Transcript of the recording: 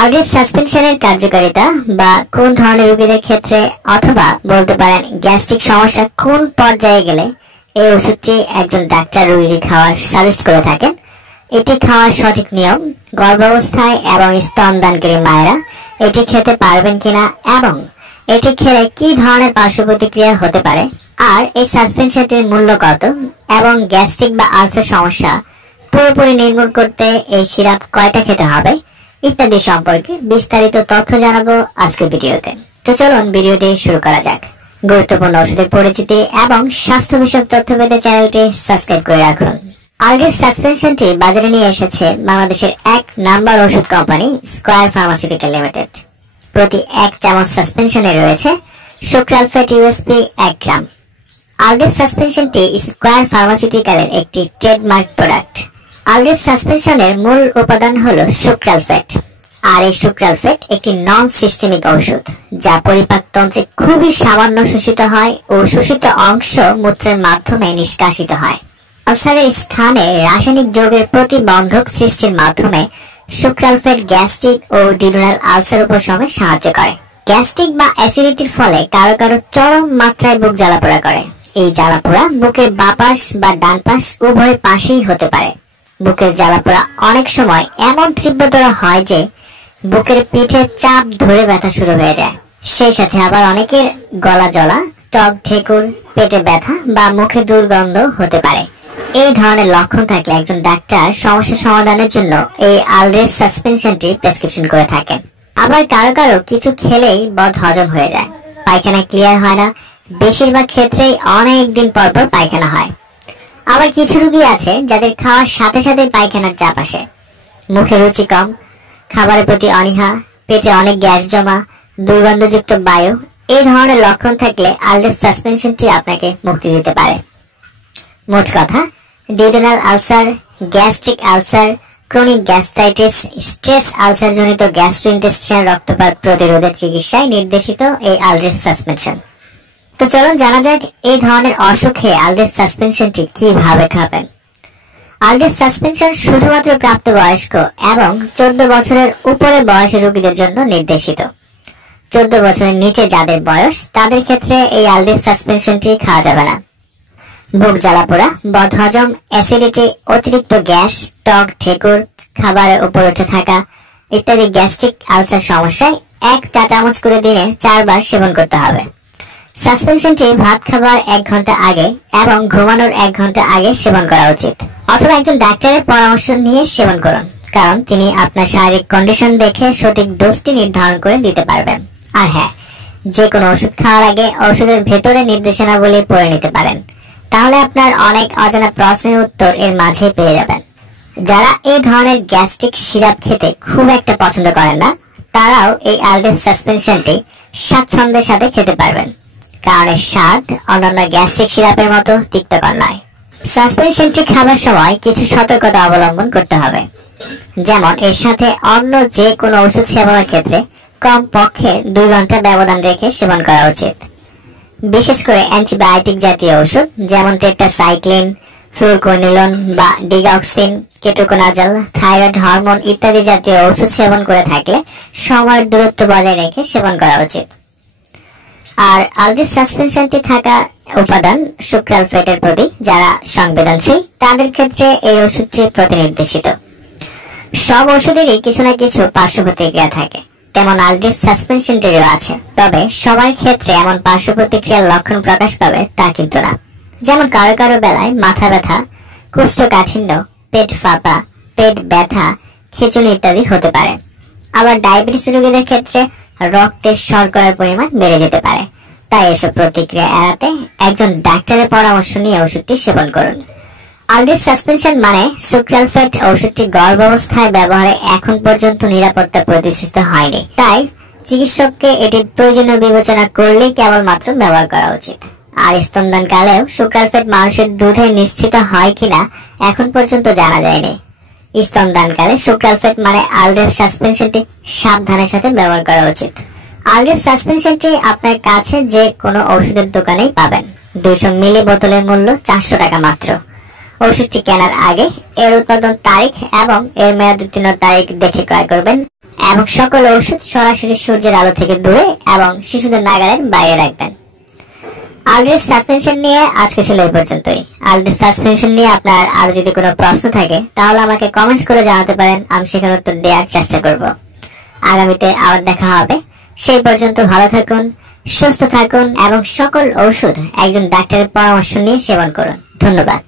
আলগ্রেভ সাসপেনশনের কার্যকারিতা বা কোন ধরনের রোগীদের ক্ষেত্রে অথবা বলতে পারেন গ্যাস্ট্রিক সমস্যা কোন পর্যায়ে গেলে এই ওষুধটি একজন ডাক্তার রোগীকে খাওয়ার সাজেস্ট করে থাকেন। এটি খাওয়ার সঠিক নিয়ম, গর্ভাবস্থায় এবং স্তনদানকারী মায়েরা এটি খেতে পারবেন কিনা এবং এটি খেলে কি ধরনের পার্শ্ব প্রতিক্রিয়া হতে পারে, আর এই সাসপেনশনটির মূল্য কত এবং গ্যাস্ট্রিক বা আলসার সমস্যা পুরোপুরি নির্মূল করতে এই সিরাপ কয়টা খেতে হবে ইত্যাদি সম্পর্কে বিস্তারিত তথ্য জানাবো আজকের ভিডিওতে। তো চলুন ভিডিওটি শুরু করা যাক। গুরুত্বপূর্ণ ওষুধের পরিচিতি এবং স্বাস্থ্য বিষয়ক তথ্য পেতে চ্যানেলটি সাবস্ক্রাইব করে রাখুন। আলগ্রেভ সাসপেনশনটি বাজারে নিয়ে এসেছে বাংলাদেশের 1 নাম্বার ওষুধ কোম্পানি স্কয়ার ফার্মাসিউটিক্যাল লিমিটেড। প্রতি 1 চামচ সাসপেনশনে রয়েছে সুক্রালফেট ইউএসপি 1 গ্রাম। আলগ্রেভ সাসপেনশনটি স্কয়ার ফার্মাসিউটিক্যালের একটি ট্রেডমার্ক প্রোডাক্ট। আলগ্রেভ সাসপেনশনের মূল উপাদান হলো সুক্রালফেট, আর এই সুক্রালফেট একটি নন সিস্টেমিক ঔষধ যা পরিপাকতন্ত্রে খুবই সামান্য শোষিত হয় ও শোষিত অংশ মূত্রের মাধ্যমে নিষ্কাশিত হয়। আলসারের স্থানে রাসায়নিক যৌগের প্রতিবন্ধক সৃষ্টির মাধ্যমে সুক্রালফেট গ্যাস্ট্রিক ও ডিউডেনাল আলসার উপশমে সাহায্য করে। গ্যাস্ট্রিক বা অ্যাসিডিটির ফলে কারো কারো চরম মাত্রায় বুক জ্বালাপোড়া করে। এই জ্বালাপোড়া বুকের বাঁ পাশ বা ডান পাশ উভয় পাশেই হতে পারে। বুকের জ্বালাপোড়া অনেক সময় এমন তীব্রতর হয় যে বুকের পিঠে চাপ ধরে ব্যথা শুরু হয়ে যায়। সেই সাথে আবার অনেকের গলা জ্বলা, টক ঢেকুর, পেটে ব্যথা বা মুখে দুর্গন্ধ হতে পারে। এই ধরনের লক্ষণ থাকলে একজন ডাক্তার সমস্যা সমাধানের জন্য এই আলগ্রেভ সাসপেনশনটি প্রেসক্রিপশন করে থাকেন। আবার কারো কারো কিছু খেলেই বদ হজম হয়ে যায়, পায়খানা ক্লিয়ার হয় না, বেশিরভাগ ক্ষেত্রেই অনেক দিন পর পর পায়খানা হয়। আবার কিছু রোগী আছে যাদের খাওয়ার সাথে সাথে পায়খানার চাপ আসে, মুখে রুচি কম, খাবারের প্রতি অনীহা, পেটে অনেক গ্যাস জমা, দুর্গন্ধযুক্ত বায়ু। এই ধরনের লক্ষণ থাকলে আলগ্রেভ সাসপেনশনটি আপনাকে মুক্তি দিতে পারে। মোট কথা, duodenal ulcer, gastric ulcer, chronic gastritis, stress ulcer জনিত গ্যাস্ট্রোইন্টেস্টাইনাল রক্তপাত প্রতিরোধের চিকিৎসায় নির্দেশিত এই আলগ্রেভ সাসপেনশন। তো চলুন জানা যাক এই ধরনের অসুখে আলগ্রেভ সাসপেনশনটি কিভাবে খাবেন। আলগ্রেভ সাসপেনশন শুধুমাত্র প্রাপ্তবয়স্ক এবং 14 বছরের উপরে বয়সের রোগীদের জন্য নির্দেশিত। 14 বছরের নিচে যাদের বয়স তাদের ক্ষেত্রে এই আলগ্রেভ সাসপেনশনটি খাওয়া যাবে না। বুক জ্বালাপোড়া, বদহজম, অ্যাসিডিটি, অতিরিক্ত গ্যাস, টক ঢেকুর, খাবারের উপর উঠে থাকা ইত্যাদি গ্যাস্ট্রিক আলসার সমস্যায় 1 চা চামচ করে দিনে 4 বার সেবন করতে হবে। সাসপেনশনটি ভাত খাবার 1 ঘন্টা আগে এবং ঘুমানোর 1 ঘন্টা আগে সেবন করা উচিত, অথবা একজন ডাক্তারের পরামর্শ নিয়ে সেবন করুন, কারণ তিনি আপনার শারীরিক কন্ডিশন দেখে সঠিক ডোজটি নির্ধারণ করে দিতে পারবেন। আর হ্যাঁ, যে কোনো ওষুধ খাওয়ার আগে ওষুধের ভেতরে নির্দেশনাবলী পড়ে নিতে পারেন, তাহলে আপনার অনেক অজানা প্রশ্নের উত্তর এর মাঝে পেয়ে যাবেন। যারা এই ধরনের গ্যাস্ট্রিক সিরাপ খেতে খুব একটা পছন্দ করেন না, তারাও এই আলগ্রেভ সাসপেনশনটি স্বাচ্ছন্দ্যের সাথে খেতে পারবেন, কারণ এর স্বাদ অন্যান্য গ্যাস্ট্রিক সিরাপের মতো তিক্তকর নয়। সাসপেনশনটি খাবার সময় কিছু সতর্কতা অবলম্বন করতে হবে, যেমন এর সাথে অন্য যে কোনো ওষুধ সেবনের ক্ষেত্রে কমপক্ষে 2 ঘন্টা ব্যবধান রেখে সেবন করা উচিত। বিশেষ করে অ্যান্টিবায়োটিক জাতীয় ওষুধ যেমন টেট্রাসাইক্লিন, ফ্লুরোকুইনোলোন বা ডিগক্সিন, কেটোকোনাজল, থাইরয়েড হরমোন ইত্যাদি জাতীয় ওষুধ সেবন করে থাকলে সময়ের দূরত্ব বজায় রেখে সেবন করা উচিত। আর আলগ্রেভ সাসপেনশনটি থাকা উপাদান সুক্রালফেটের প্রতি যারা সংবেদনশীল তাদের ক্ষেত্রে এই ওষুধটি প্রতিনির্দেশিত। সব ওষুধেরই কিছু না কিছু পার্শ্ব প্রতিক্রিয়া থাকে, তেমন আলগ্রেভ সাসপেনশনটিরও আছে, তবে সবার ক্ষেত্রে এমন পার্শ্ব প্রতিক্রিয়ার লক্ষণ প্রকাশ পাবে তা কিন্তু না। যেমন কারো কারো বেলায় মাথা ব্যথা, কোষ্ঠকাঠিন্য, পেট ফাঁপা, পেট ব্যথা, খিঁচুনি ইত্যাদি হতে পারে। আবার ডায়াবেটিস রোগীদের ক্ষেত্রে রক্তের শর্করার পরিমাণ বেড়ে যেতে পারে। তাই এসব প্রতিক্রিয়া এড়াতে একজন ডাক্তারের পরামর্শ নিয়ে ওষুধটি সেবন করুন। আলগ্রেভ সাসপেনশন মানে সুক্রালফেট ওষুধটি গর্ভাবস্থায় ব্যবহারে এখন পর্যন্ত নিরাপত্তা প্রতিষ্ঠিত হয়নি, তাই চিকিৎসককে এটি প্রয়োজনীয় বিবেচনা করলেই কেবলমাত্র ব্যবহার করা উচিত। আর স্তনদানকালেও সুক্রালফেট মানুষের দুধে নিশ্চিত হয় কিনা এখন পর্যন্ত জানা যায়নি। স্তনদানকালে সুক্রালফেট মানে আলগ্রেভ সাসপেনশনটি সাবধানের সাথে ব্যবহার করা উচিত। আলগ্রেভ সাসপেনশনটি আপনার কাছে যে কোনো ঔষধের দোকানেই পাবেন। 200 মিলি বোতলের মূল্য 400 টাকা মাত্র। ওষুধটি কেনার আগে এর উৎপাদন তারিখ এবং এর মেয়াদ উত্তীর্ণ তারিখ দেখে ক্রয় করবেন। এবং সকল ওষুধ সরাসরি সূর্যের আলো থেকে দূরে এবং শিশুদের নাগালের বাইরে রাখবেন। আলড্রিপ সাসপেনশন নিয়ে আজকে ছিল এই পর্যন্তই। আলড্রিপ সাসপেনশন নিয়ে আপনার আর যদি কোনো প্রশ্ন থাকে তাহলে আমাকে কমেন্টস করে জানাতে পারেন, আমি সেখানে উত্তর দেওয়ার চেষ্টা করব। আগামীতে আবার দেখা হবে। সেই পর্যন্ত ভালো থাকুন, সুস্থ থাকুন এবং সকল ঔষধ একজন ডাক্তারের পরামর্শ নিয়ে সেবন করুন। ধন্যবাদ।